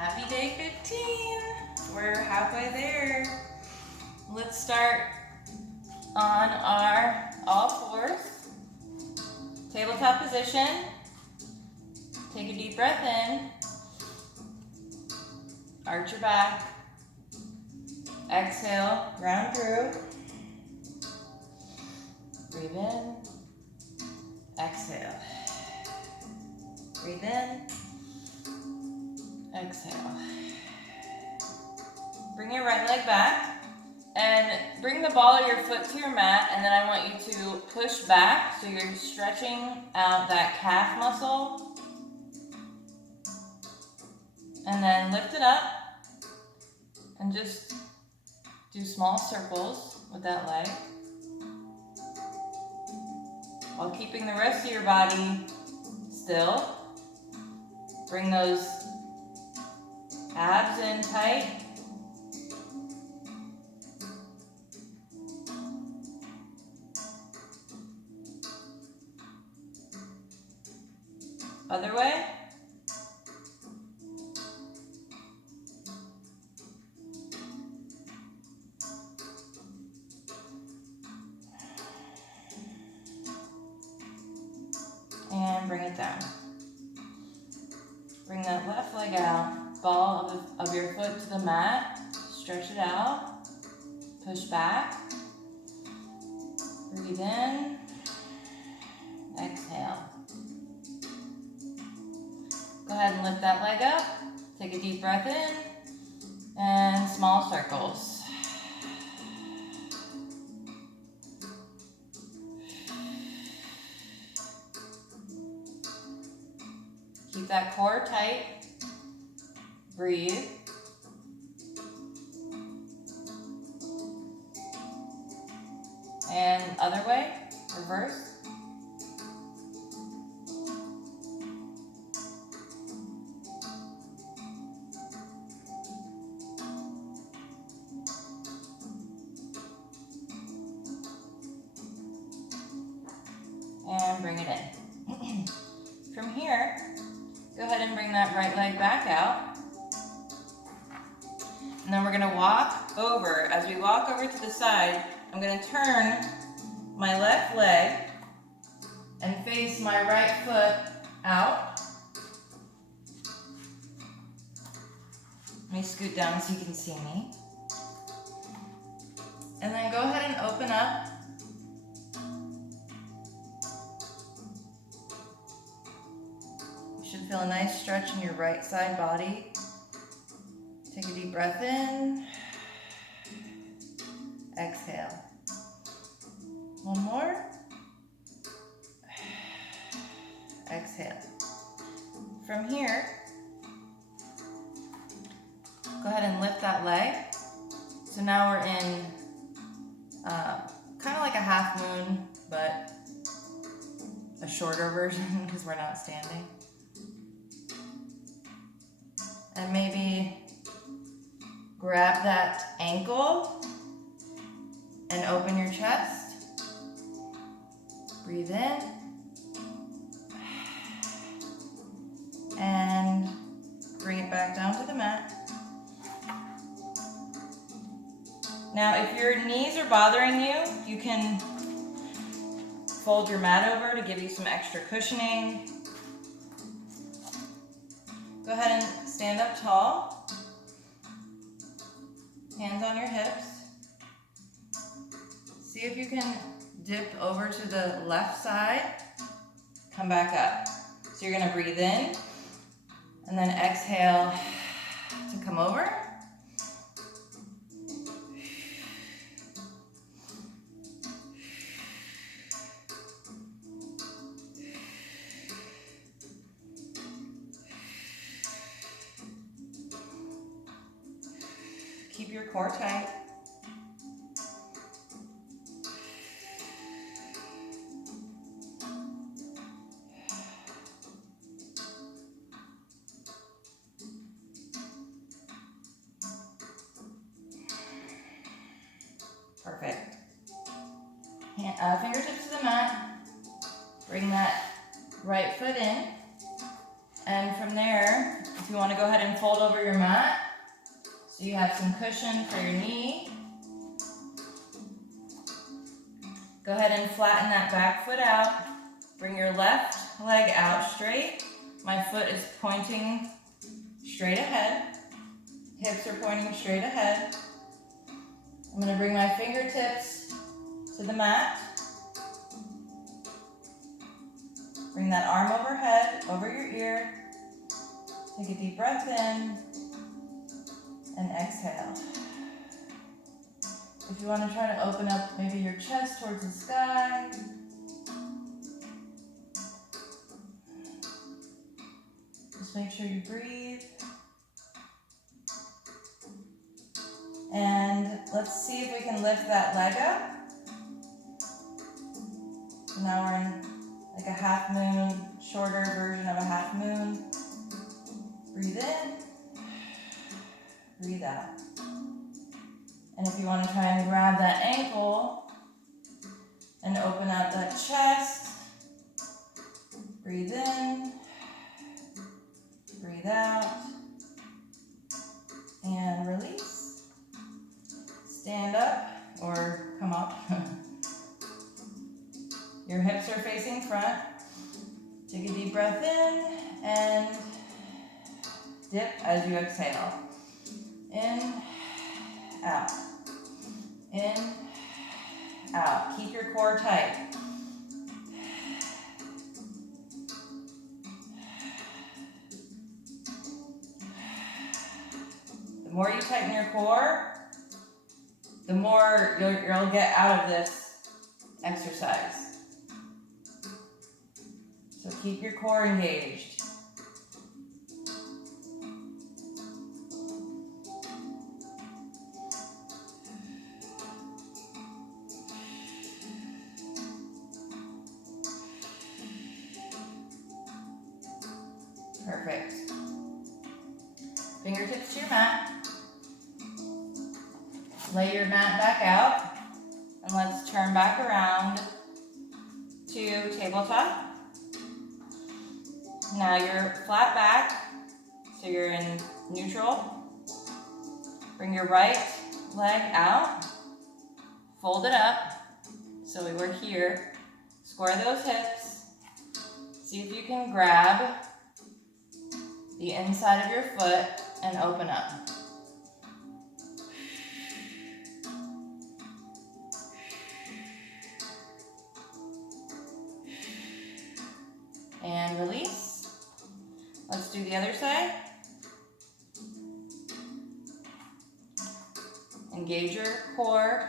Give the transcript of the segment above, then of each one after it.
Happy day 15. We're halfway there. Let's start on our all fours. Tabletop position. Take a deep breath in. Arch your back. Exhale, round through. Breathe in. Exhale. Breathe in. Exhale. Bring your right leg back and bring the ball of your foot to your mat, and then I want you to push back so you're stretching out that calf muscle. And then lift it up and just do small circles with that leg while keeping the rest of your body still. Bring those abs in tight. Other way. And bring it down. Bring that left leg out, ball of your foot to the mat, stretch it out, push back, breathe in, exhale. Go ahead and lift that leg up, take a deep breath in, and small circles. Keep that core tight. Breathe. And other way, reverse. And bring it in. From here, go ahead and bring that right leg back out. And then we're gonna walk over. As we walk over to the side, I'm gonna turn my left leg and face my right foot out. Let me scoot down so you can see me. And then go ahead and open up. You should feel a nice stretch in your right side body. Take a deep breath in. Exhale. One more. Exhale. From here, go ahead and lift that leg. So now we're in kind of like a half moon, but a shorter version because we're not standing. And maybe grab that ankle and open your chest. Breathe in. And bring it back down to the mat. Now, if your knees are bothering you, you can fold your mat over to give you some extra cushioning. Go ahead and stand up tall. Hands on your hips. See if you can dip over to the left side. Come back up. So you're gonna breathe in and then exhale to come over. Keep your core tight. Perfect. Fingertips to the mat. Bring that right foot in. And from there, if you want to go ahead and fold over your mat, so you have some cushion for your knee. Go ahead and flatten that back foot out. Bring your left leg out straight. My foot is pointing straight ahead. Hips are pointing straight ahead. I'm going to bring my fingertips to the mat. Bring that arm overhead, over your ear. Take a deep breath in and exhale. If you want to try to open up maybe your chest towards the sky. Just make sure you breathe. And let's see if we can lift that leg up. So now we're in like a half moon, shorter version of a half moon. Breathe in, breathe out. And if you want to try and grab that ankle and open up that chest, breathe in, breathe out, and release. Stand up or come up. Your hips are facing front. Take a deep breath in and dip as you exhale. In, out. In, out. Keep your core tight. The more you tighten your core, the more you'll get out of this exercise. So keep your core engaged. Perfect. Fingertips to your mat. Lay your mat back out. And let's turn back around to tabletop. Now you're flat back, so you're in neutral. Bring your right leg out. Fold it up. So we were here. Square those hips. See if you can grab the inside of your foot and open up. And release. Let's do the other side. Engage your core.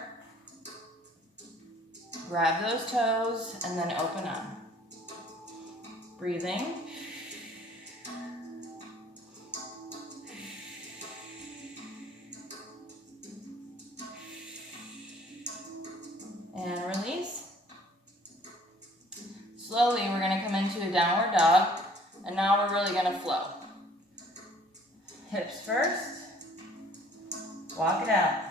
Grab those toes and then open up. Breathing. And release. Slowly, we're going to come into a downward dog. And now we're really going to flow. Hips first. Walk it out.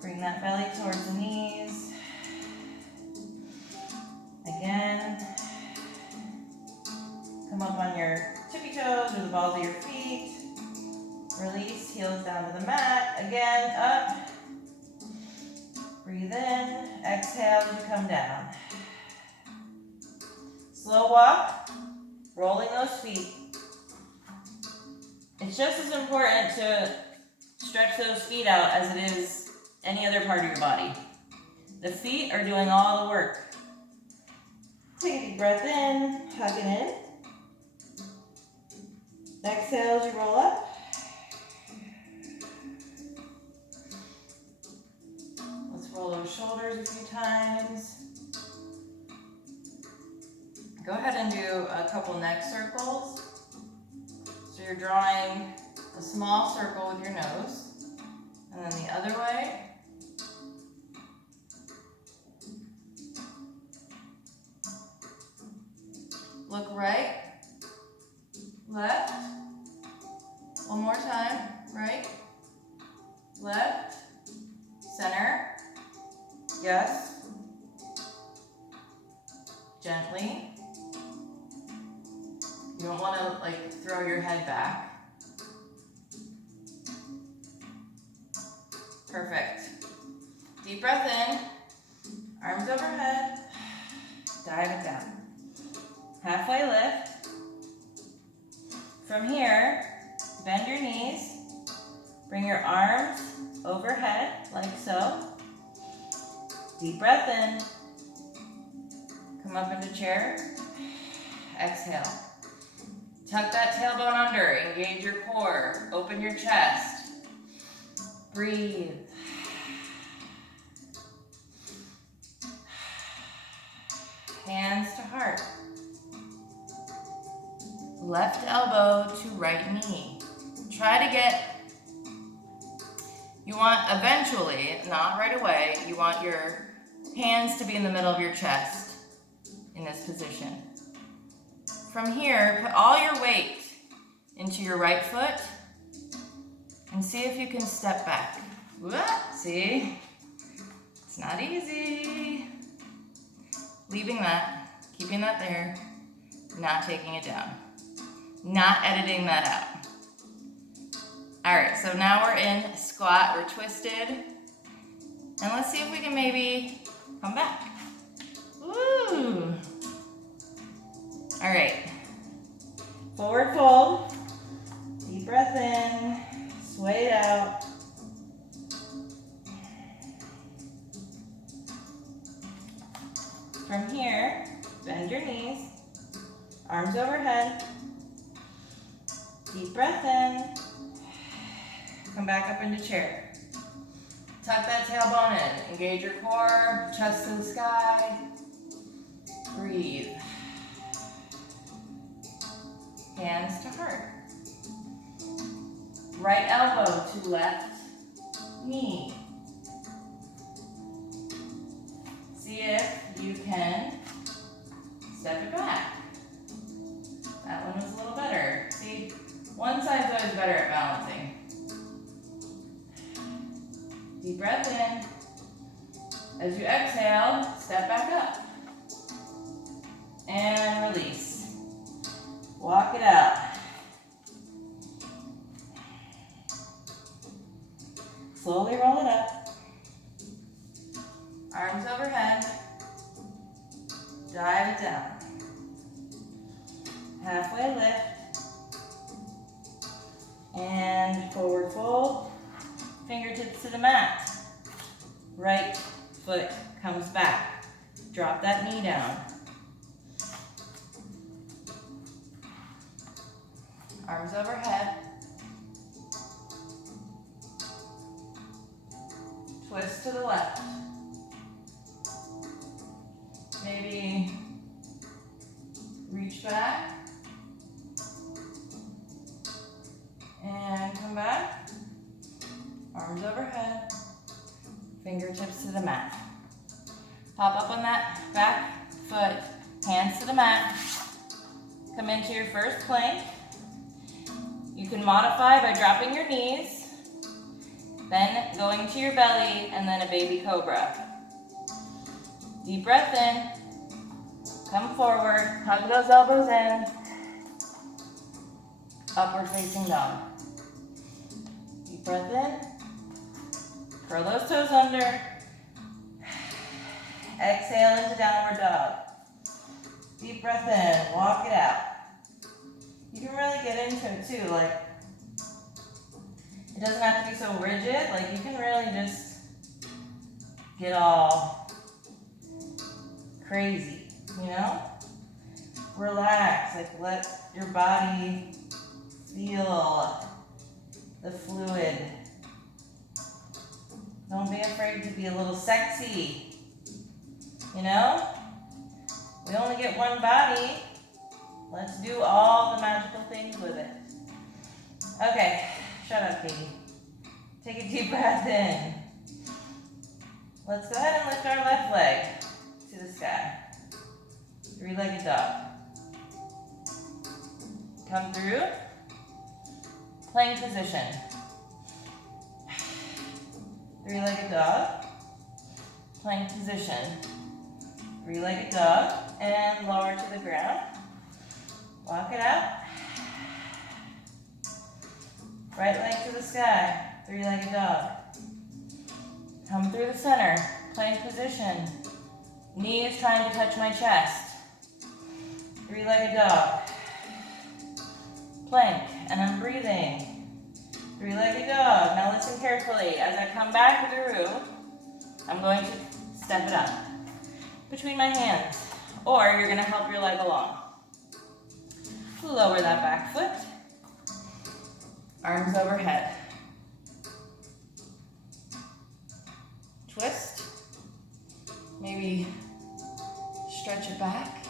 Bring that belly towards the knees. Again. Come up on your tippy toes or the balls of your feet. Release, heels down to the mat. Again, up. Breathe in. Exhale as you come down. Slow walk. Rolling those feet. It's just as important to stretch those feet out as it is any other part of your body. The feet are doing all the work. Take a deep breath in, hug it in. Exhale as you roll up. Let's roll those shoulders a few times. Go ahead and do a couple neck circles. So you're drawing a small circle with your nose, and then the other way. Look right, left. One more time. Right, left, center. Yes. gently. You don't want to like throw your head back. Perfect. Deep breath in, arms overhead, dive it down. Halfway lift. From here, bend your knees, bring your arms overhead like so. Deep breath in, come up into chair, exhale. Tuck that tailbone under, engage your core, open your chest. Breathe. Hands to heart. Left elbow to right knee. Try to get, you want eventually, not right away, you want your hands to be in the middle of your chest in this position. From here, put all your weight into your right foot and see if you can step back. See? It's not easy. Leaving that, keeping that there, not taking it down. Not editing that out. All right, so now we're in squat, we're twisted. And let's see if we can maybe come back. Woo! All right, forward fold, deep breath in, sway it out. From here, bend your knees, arms overhead, deep breath in, come back up into chair. Tuck that tailbone in, engage your core, chest to the sky, breathe. Hands to heart. Right elbow to left knee. See if you can step it back. That one was a little better. See, one side's always better at balancing. Deep breath in. As you exhale, step back up. And release. Walk it out. Slowly roll it up. Arms overhead. Dive it down. Halfway lift. And forward fold. Fingertips to the mat. Right foot comes back. Drop that knee down. Arms overhead. Twist to the left. Maybe reach back. And come back. Arms overhead. Fingertips to the mat. Pop up on that back foot. Hands to the mat. Come into your first plank. You can modify by dropping your knees, then going to your belly, and then a baby cobra. Deep breath in, come forward, hug those elbows in, upward facing dog. Deep breath in, curl those toes under, exhale into downward dog. Deep breath in, walk it out. You can really get into it too, like, it doesn't have to be so rigid, like you can really just get all crazy, you know? Relax, like let your body feel the fluid. Don't be afraid to be a little sexy, you know? We only get one body. Let's do all the magical things with it. Okay, shut up, Katie. Take a deep breath in. Let's go ahead and lift our left leg to the sky. Three-legged dog. Come through. Plank position. Three-legged dog. Plank position. Three-legged dog, and lower to the ground. Walk it out. Right leg to the sky, three-legged dog. Come through the center, plank position. Knees trying to touch my chest. Three-legged dog. Plank, and I'm breathing. Three-legged dog. Now listen carefully. As I come back through, I'm going to step it up between my hands, or you're gonna help your leg along. Lower that back foot. Arms overhead. Twist. Maybe stretch it back.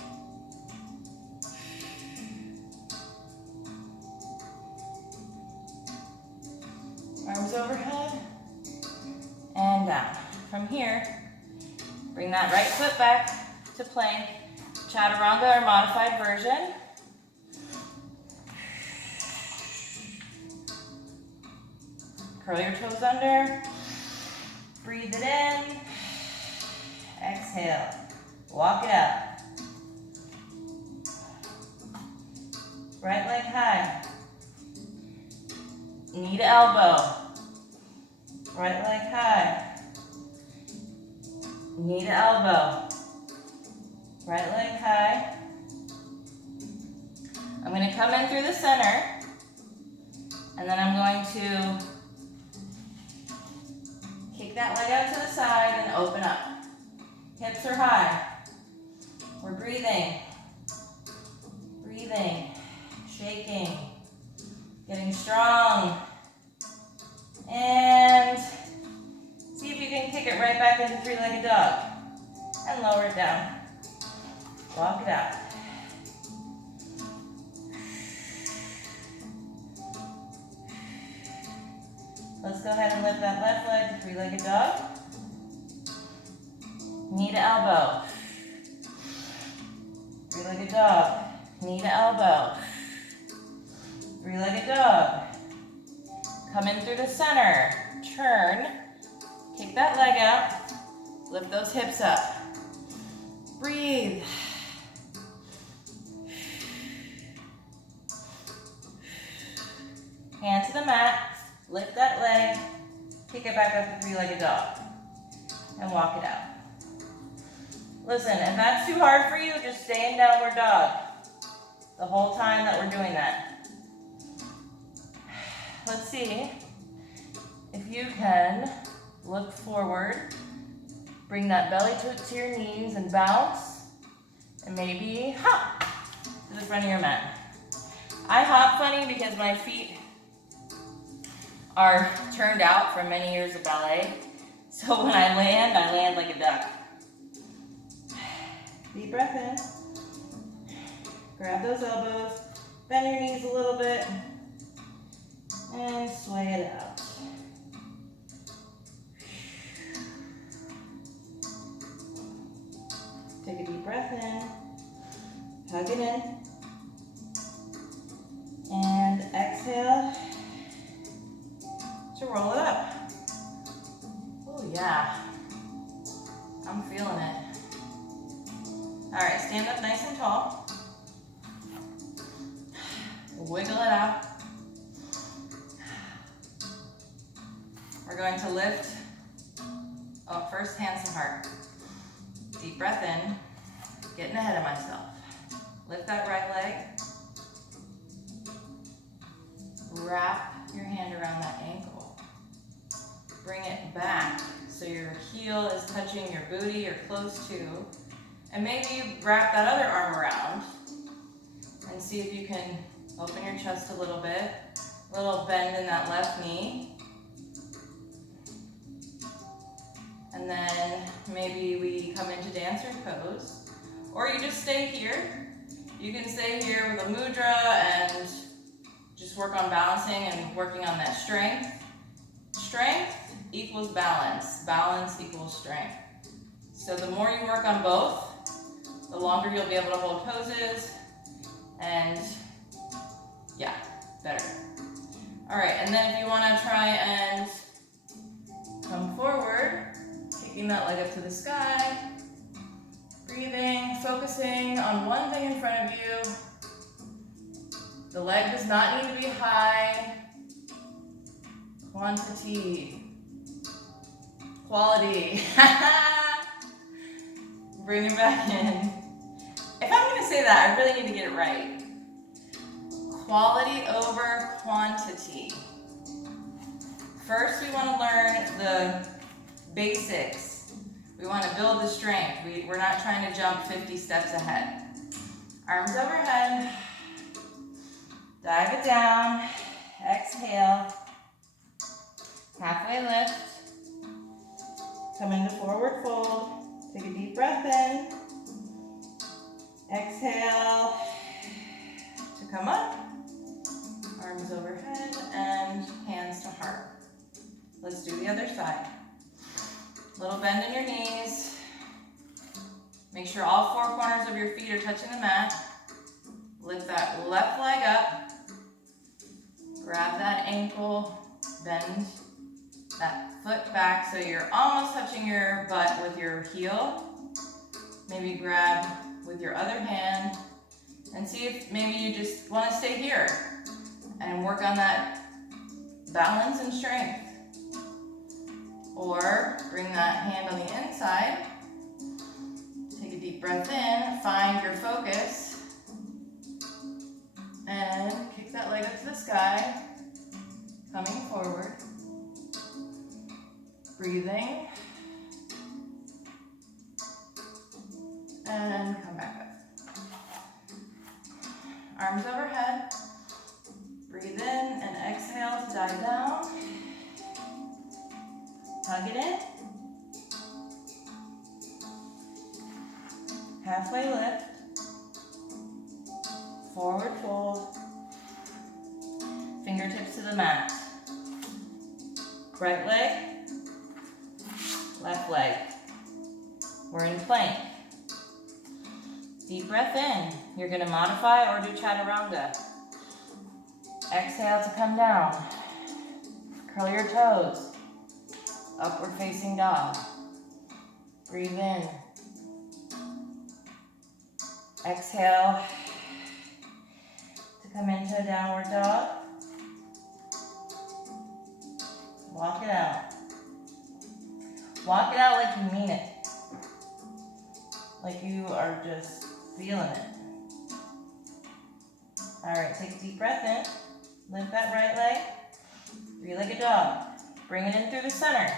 Arms overhead and down. From here, bring that right foot back to plank, chaturanga or modified version. Curl your toes under, breathe it in, exhale, walk it out. Right leg high, knee to elbow, right leg high, knee to elbow, right leg high. I'm going to come in through the center, and then I'm going to kick that leg out to the side and open up. Hips are high. We're breathing, breathing, shaking, getting strong. And see if you can kick it right back into three-legged dog. And lower it down. Walk it out. Let's go ahead and lift that left leg to three-legged dog. Knee to elbow. Three-legged dog. Knee to elbow. Three-legged dog. Come in through the center. Turn. Kick that leg out. Lift those hips up. Breathe. Hand to the mat. Lift that leg, kick it back up to three-legged dog, and walk it out. Listen, if that's too hard for you, just stay in downward dog the whole time that we're doing that. Let's see if you can look forward, bring that belly to your knees and bounce, and maybe hop to the front of your mat. I hop funny because my feet are turned out from many years of ballet. So when I land like a duck. Deep breath in. Grab those elbows, bend your knees a little bit, and sway it out. Take a deep breath in, hug it in, and exhale to roll it up. Oh yeah, I'm feeling it. All right, stand up nice and tall. Wiggle it out. We're going to lift, first hands to heart. Deep breath in, getting ahead of myself. Lift that right leg. Wrap your hand around that ankle. Bring it back so your heel is touching your booty or close to. And maybe you wrap that other arm around and see if you can open your chest a little bit. A little bend in that left knee. And then maybe we come into dancer's pose. Or you just stay here. You can stay here with a mudra and just work on balancing and working on that strength. Strength equals balance. Balance equals strength. So the more you work on both, the longer you'll be able to hold poses, and yeah, better. All right, and then if you want to try and come forward, kicking that leg up to the sky, Breathing, focusing on one thing in front of you. The leg does not need to be high. Quantity. Quality. Bring it back in. If I'm going to say that, I really need to get it right. Quality over quantity. First, we want to learn the basics. We want to build the strength. We're not trying to jump 50 steps ahead. Arms overhead. Dive it down. Exhale. Halfway lift. Come into forward fold. Take a deep breath in. Exhale to come up. Arms overhead and hands to heart. Let's do the other side. Little bend in your knees. Make sure all four corners of your feet are touching the mat. Lift that left leg up. Grab that ankle. Bend that foot back so you're almost touching your butt with your heel. Maybe grab with your other hand and see if maybe you just want to stay here and work on that balance and strength. Or bring that hand on the inside. Take a deep breath in, find your focus, and kick that leg up to the sky, coming forward. Breathing. And come back up. Arms overhead. Breathe in and exhale to dive down. Hug it in. Halfway lift. Forward fold. Fingertips to the mat. Right leg. Left leg. We're in plank. Deep breath in. You're going to modify or do chaturanga. Exhale to come down. Curl your toes. Upward facing dog. Breathe in. Exhale to come into a downward dog. Walk it out. Walk it out like you mean it. Like you are just feeling it. Alright, take a deep breath in. Lift that right leg. Three-legged dog. Bring it in through the center.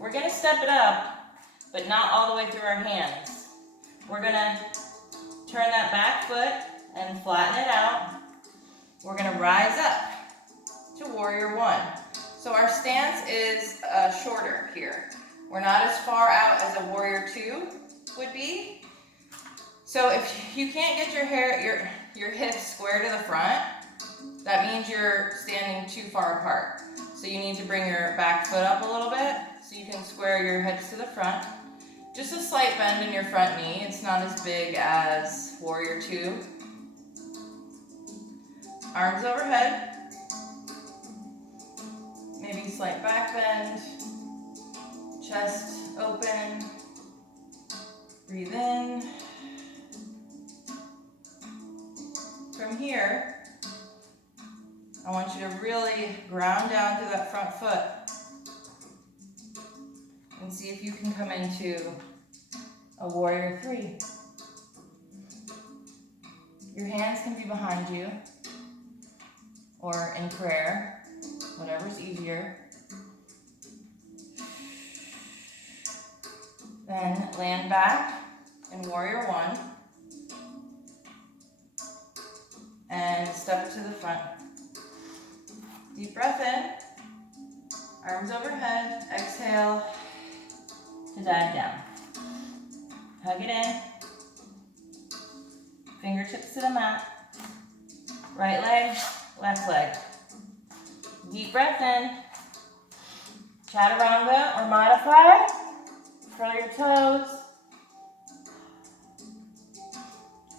We're going to step it up, but not all the way through our hands. We're going to turn that back foot and flatten it out. We're going to rise up to warrior one. So our stance is shorter here. We're not as far out as a warrior two would be. So if you can't get your hips square to the front, that means you're standing too far apart. So you need to bring your back foot up a little bit so you can square your hips to the front. Just a slight bend in your front knee. It's not as big as warrior two. Arms overhead. Maybe slight back bend. Chest open. Breathe in. From here, I want you to really ground down through that front foot and see if you can come into a warrior three. Your hands can be behind you or in prayer, whatever's easier. Then land back in warrior one and step it to the front. Deep breath in, arms overhead, exhale to dive down. Hug it in, fingertips to the mat, right leg, left leg. Deep breath in, chaturanga or modify, curl your toes.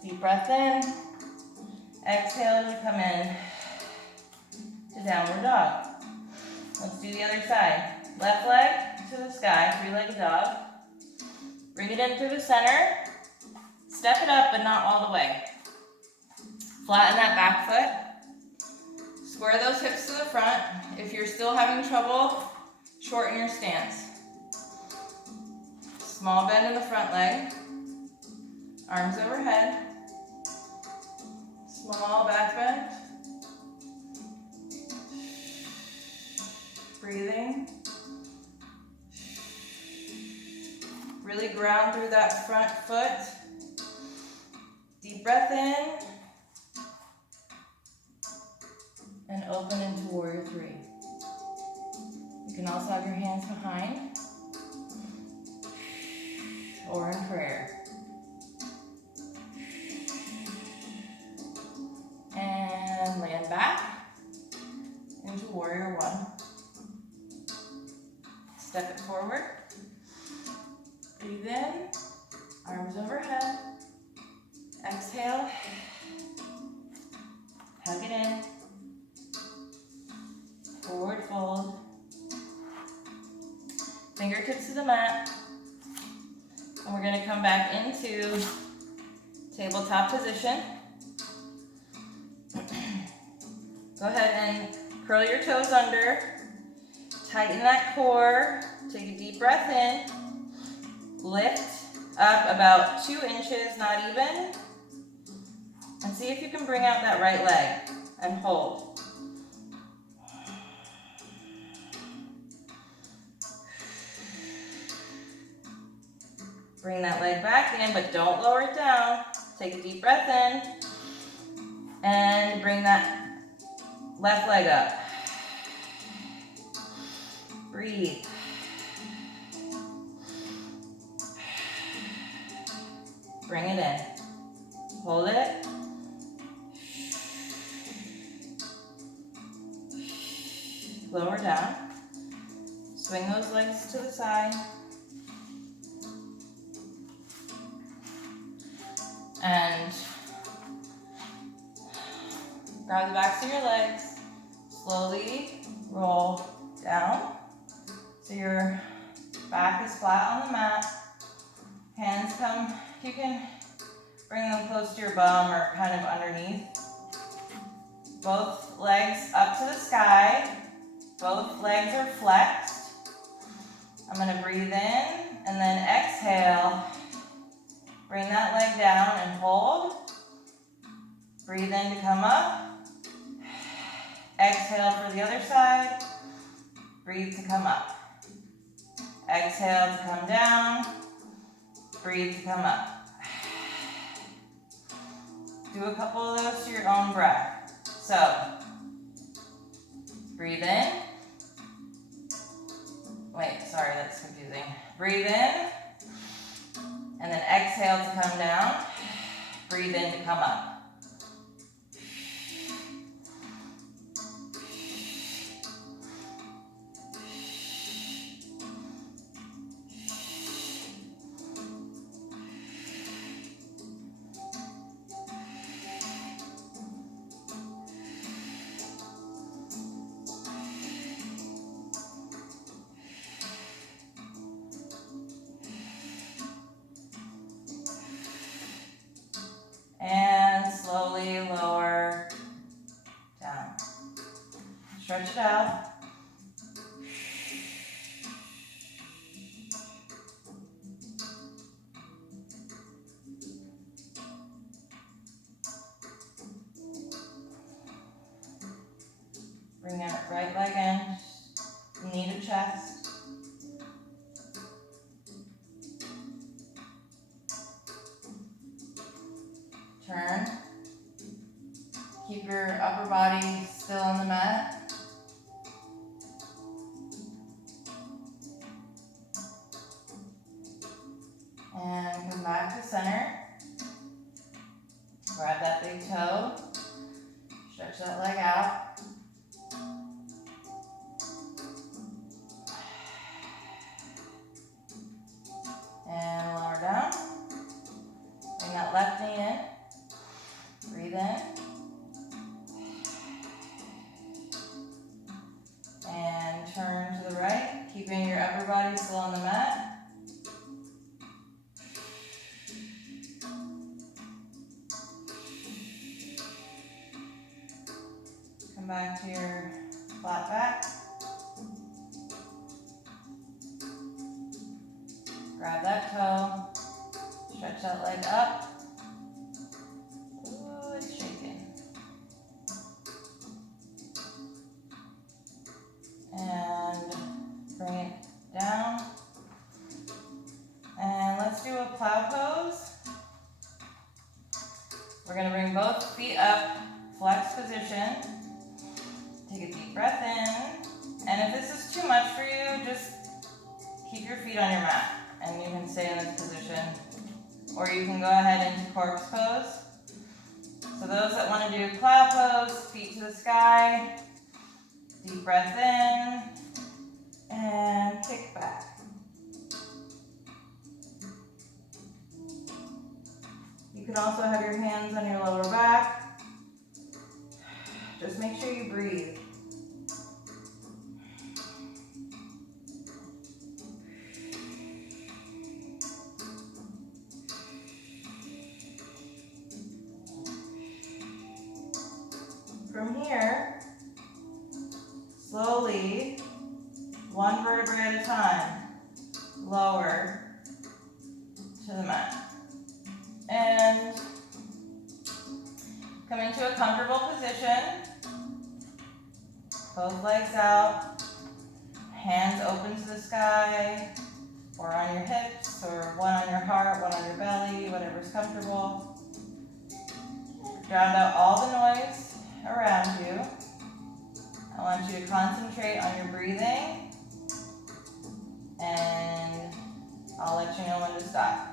Deep breath in, exhale to come in to downward dog. Let's do the other side. Left leg to the sky, three-legged dog. Bring it in through the center. Step it up, but not all the way. Flatten that back foot. Square those hips to the front. If you're still having trouble, shorten your stance. Small bend in the front leg. Arms overhead. Small back bend. Breathing. Really ground through that front foot. Deep breath in. And open into warrior three. You can also have your hands behind or in prayer. And land back into warrior one. Step it forward. Breathe in, arms overhead. Exhale. Hug it in. Forward fold. Fingertips to the mat. And we're going to come back into tabletop position. Go ahead and curl your toes under. Tighten that core. Take a deep breath in. Lift up about 2 inches, not even. And see if you can bring out that right leg and hold. Bring that leg back in, but don't lower it down. Take a deep breath in. And bring that left leg up. Breathe. Bring it in. Hold it. Lower down. Swing those legs to the side. And grab the backs of your legs. Slowly roll down. So your back is flat on the mat. Hands come, you can bring them close to your bum or kind of underneath. Both legs up to the sky. Both legs are flexed. I'm going to breathe in and then exhale. Bring that leg down and hold. Breathe in to come up. Exhale for the other side. Breathe to come up. Exhale to come down. Breathe to come up. Do a couple of those to your own breath. So, breathe in. Wait, sorry, that's confusing. Breathe in. And then exhale to come down. Breathe in to come up. And slowly lower down. Stretch it out. Bring that right leg in, knee to chest. Turn. Keep your upper body still on the mat. And come back to center. Grab that big toe. Stretch that leg out. And lower down. Bring that left knee in. Breathe in. And turn to the right, keeping your upper body still on the mat. Come back to your flat back. Grab that toe. Stretch that leg up. Ooh, it's shaking. And bring it down. And let's do a plow pose. We're going to bring both feet up, flex position. Take a deep breath in. And if this is too much for you, just keep your feet on your mat. And you can stay in this position. Or you can go ahead into corpse pose. So those that want to do plow pose, feet to the sky, deep breath in, and kick back. You can also have your hands on your lower back. Just make sure you breathe. From here, slowly, one vertebrae at a time, lower to the mat. And come into a comfortable position. Both legs out, hands open to the sky, or on your hips, or one on your heart, one on your belly, whatever's comfortable. Drown out all the noise around you. I want you to concentrate on your breathing, and I'll let you know when to stop.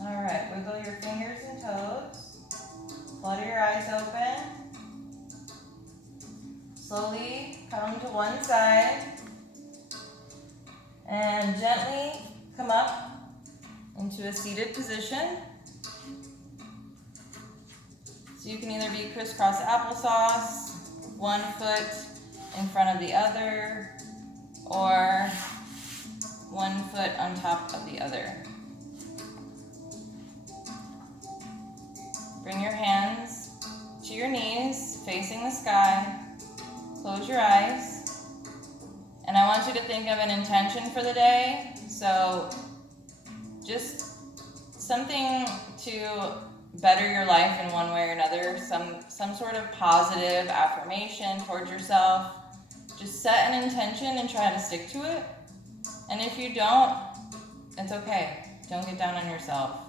All right, wiggle your fingers and toes. Flutter your eyes open. Slowly come to one side. And gently come up into a seated position. So you can either be crisscross applesauce, one foot in front of the other, or one foot on top of the other. Bring your hands to your knees, facing the sky. Close your eyes. And I want you to think of an intention for the day. So just something to better your life in one way or another. Some sort of positive affirmation towards yourself. Just set an intention and try to stick to it. And if you don't, it's okay. Don't get down on yourself.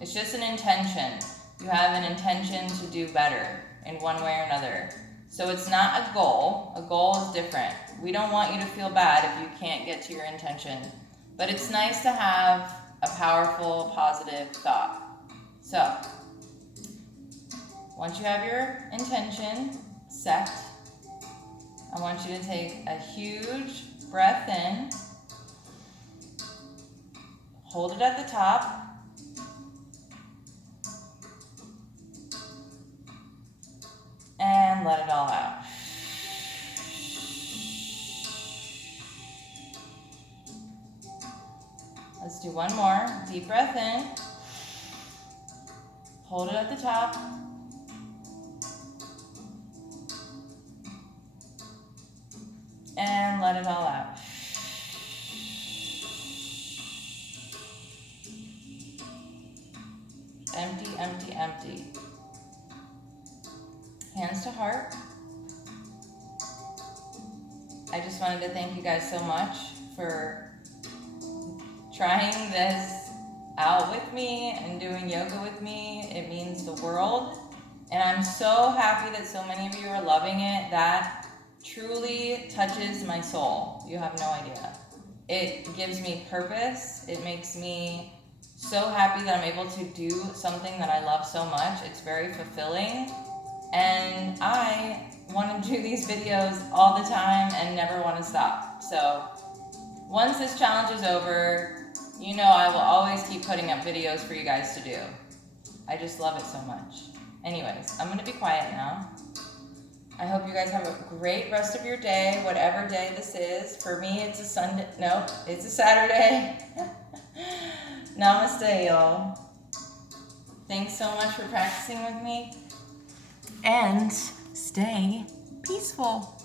It's just an intention. You have an intention to do better in one way or another. So it's not a goal. A goal is different. We don't want you to feel bad if you can't get to your intention. But it's nice to have a powerful, positive thought. So, once you have your intention set, I want you to take a huge breath in. Hold it at the top. And let it all out. Let's do one more. Deep breath in. Hold it at the top. And let it all out. Empty, empty, empty. Hands to heart. I just wanted to thank you guys so much for trying this out with me and doing yoga with me. It means the world. And I'm so happy that so many of you are loving it. That truly touches my soul. You have no idea. It gives me purpose. It makes me so happy that I'm able to do something that I love so much. It's very fulfilling. And I want to do these videos all the time and never want to stop. So once this challenge is over, you know I will always keep putting up videos for you guys to do. I just love it so much. Anyways, I'm going to be quiet now. I hope you guys have a great rest of your day, whatever day this is. For me, it's a Sunday. No, it's a Saturday. Namaste, y'all. Thanks so much for practicing with me. And stay peaceful.